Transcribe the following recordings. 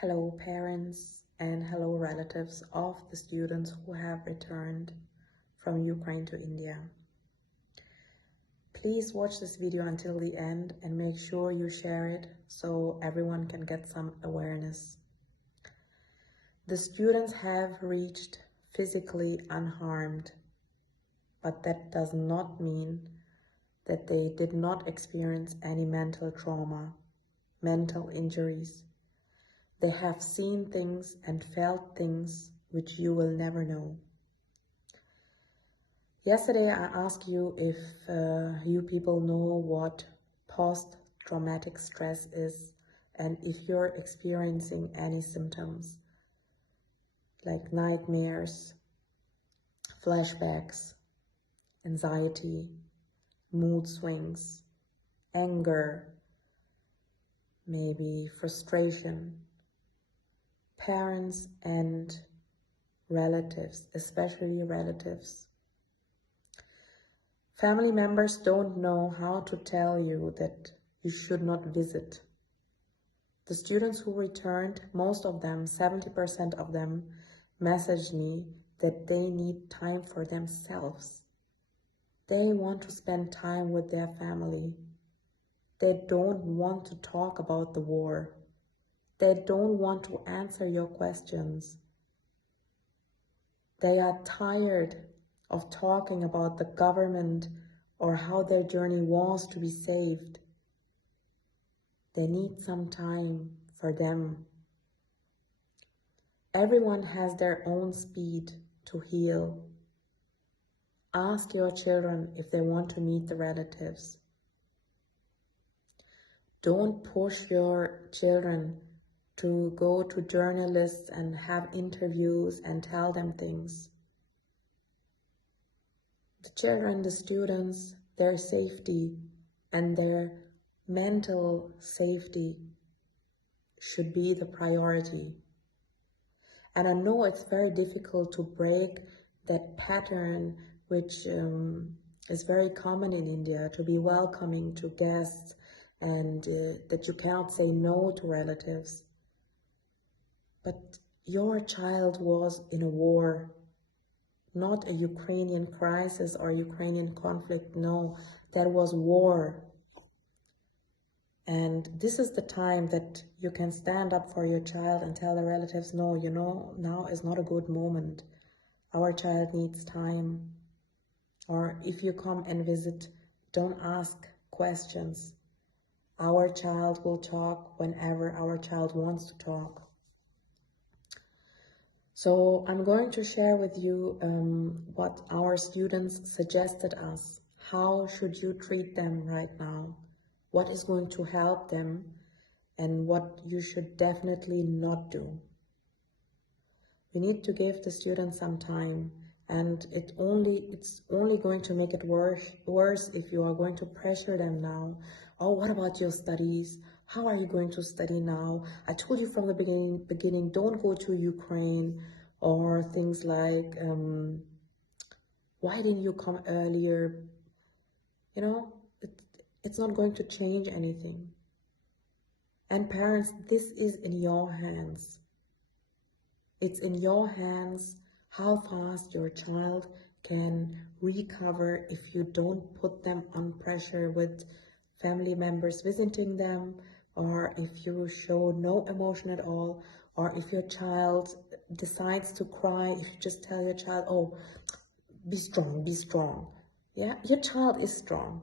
Hello parents and hello relatives of the students who have returned from Ukraine to India. Please watch this video until the end and make sure you share it so everyone can get some awareness. The students have reached physically unharmed, but that does not mean that they did not experience any mental trauma, mental injuries. They have seen things and felt things which you will never know. Yesterday I asked you if you people know what post-traumatic stress is and if you're experiencing any symptoms like nightmares, flashbacks, anxiety, mood swings, anger, maybe frustration. Parents and relatives, especially relatives. Family members don't know how to tell you that you should not visit. The students who returned, most of them, 70% of them, messaged me that they need time for themselves. They want to spend time with their family. They don't want to talk about the war. They don't want to answer your questions. They are tired of talking about the government or how their journey was to be saved. They need some time for them. Everyone has their own speed to heal. Ask your children if they want to meet the relatives. Don't push your children to go to journalists and have interviews and tell them things. The children, the students, their safety and their mental safety should be the priority. And I know it's very difficult to break that pattern which is very common in India, to be welcoming to guests and that you cannot say no to relatives. But your child was in a war, not a Ukrainian crisis or Ukrainian conflict. No, that was war. And this is the time that you can stand up for your child and tell the relatives, no, you know, now is not a good moment. Our child needs time. Or if you come and visit, don't ask questions. Our child will talk whenever our child wants to talk. So I'm going to share with you what our students suggested us. How should you treat them right now? What is going to help them and what you should definitely not do. You need to give the students some time, and it's only going to make it worse if you are going to pressure them now. Oh, what about your studies? How are you going to study now? I told you from the beginning, don't go to Ukraine, or things like, why didn't you come earlier? You know, it's not going to change anything. And parents, this is in your hands. It's in your hands how fast your child can recover if you don't put them on pressure with family members visiting them, or if you show no emotion at all, or if your child decides to cry, if you just tell your child, oh, be strong, be strong. Yeah, your child is strong.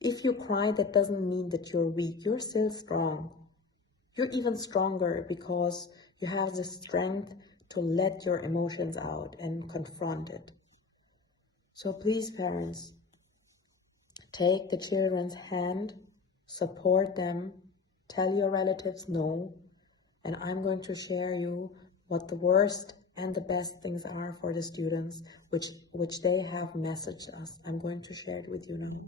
If you cry, that doesn't mean that you're weak. You're still strong. You're even stronger because you have the strength to let your emotions out and confront it. So please, parents, take the children's hand, support them, tell your relatives no, and I'm going to share you what the worst and the best things are for the students, which they have messaged us. I'm going to share it with you now.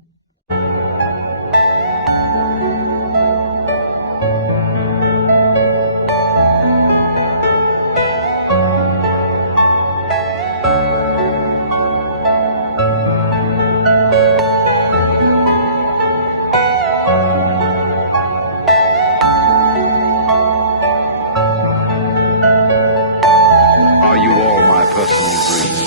personal dream.